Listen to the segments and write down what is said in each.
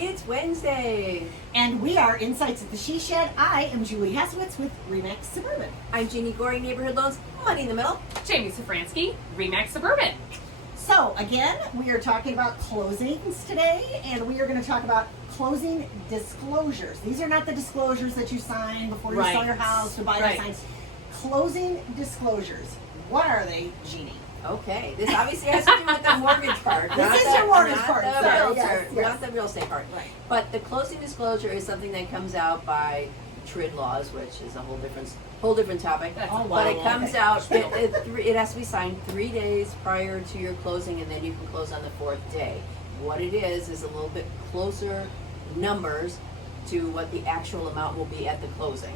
It's Wednesday. And we are Insights at the She Shed. I am Julie Heswitz with Remax Suburban. I'm Jeanne Gorey, Neighborhood Loans, Money in the Middle. Jamie Safransky, Remax Suburban. So again, we are talking about closings today, and we are going to talk about closing disclosures. These are not the disclosures that you sign before you sell your house to buy the signs. Closing disclosures. What are they, Jeannie? Okay, this obviously has to do with the mortgage part. This is your mortgage part. Not the Sorry, realtor, yes. not the real estate part. Right. But the closing disclosure is something that comes out by TRID laws, which is a whole different topic. Oh, wow. But it comes Okay. out. It has to be signed 3 days prior to your closing, and then you can close on the 4th day. What it is a little bit closer numbers to what the actual amount will be at the closing.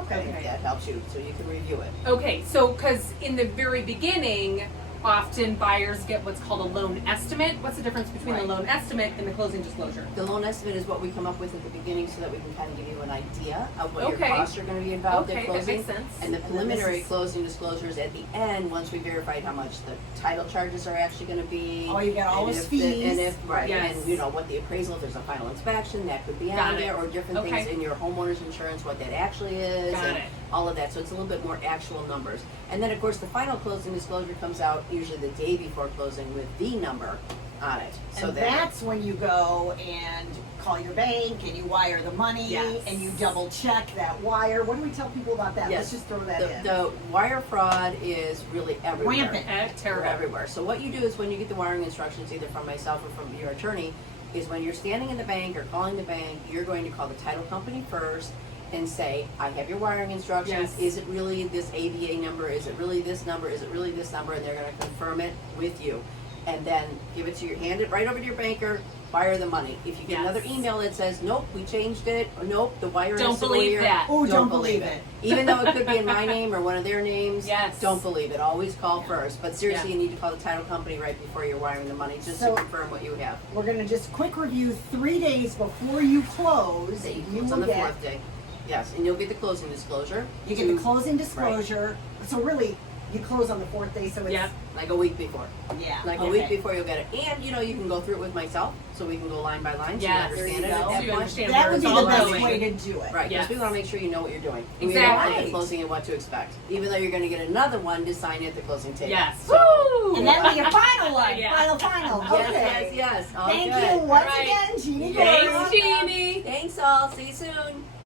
Okay. If that helps you, so you can review it. Okay, so because in the very beginning, often buyers get what's called a loan estimate. What's the difference between the loan estimate and the closing disclosure? The loan estimate is what we come up with at the beginning so that we can kind of give you an idea of what Okay. your costs are going to be involved in Okay, that closing. makes sense. And the And then preliminary this is- closing disclosures at the end, once we verified how much the title charges are actually going to be. Oh, you got all and those if the- fees. And if, right, Yes. and you know, what the appraisal, if there's a final inspection, that could be Got on it. there, or different Okay. things in your homeowner's insurance, what that actually is. Got and it. all of that, so it's a little bit more actual numbers. And then, of course, the final closing disclosure comes out usually the day before closing with the number on it. So And that that's when you go and call your bank and you wire the money Yes. and you double check that wire. What do we tell people about that? Yes. Let's just throw that in. the wire fraud is really everywhere. Rampant. They're Terrible. everywhere. So what you do is when you get the wiring instructions, either from myself or from your attorney, is when you're standing in the bank or calling the bank, you're going to call the title company first and say, I have your wiring instructions. Yes. Is it really this ABA number? Is it really this number? Is it really this number? And they're going to confirm it with you. And then give it to your, hand it right over to your banker, wire the money. If you get Yes. another email that says, nope, we changed it, or nope, the wire Don't is still believe here," that. Oh, don't believe it. Even though it could be in my name or one of their names, Yes. don't believe it. Always call first. But seriously, Yeah. you need to call the title company right before you're wiring the money, just So- to confirm what you have. We're going to just quick review 3 days before you close. That you You close on will the get 4th day. Yes, and you'll get the closing disclosure. You get to- the closing disclosure. So really, you close on the 4th day, so it's Yep. like a week before. yeah. Like okay. a week before you'll get it. And you know, you can go through it with myself, so we can go line by line, so Yes. you There understand you it at go. that So you point. understand That where would it's be all the best going. way to do it. Right, because Yes. we want to make sure you know what you're doing. And Exactly. We don't want the Right. closing and what to expect. Even though you're going to get another one to sign at the closing table. Yes. So, Woo! And that'll be your final one. Yeah. Final. yes, Okay. yes. All Thank good. you once Right. again, Jeanne Gorey. Thanks, Jeannie. Thanks all. See you soon.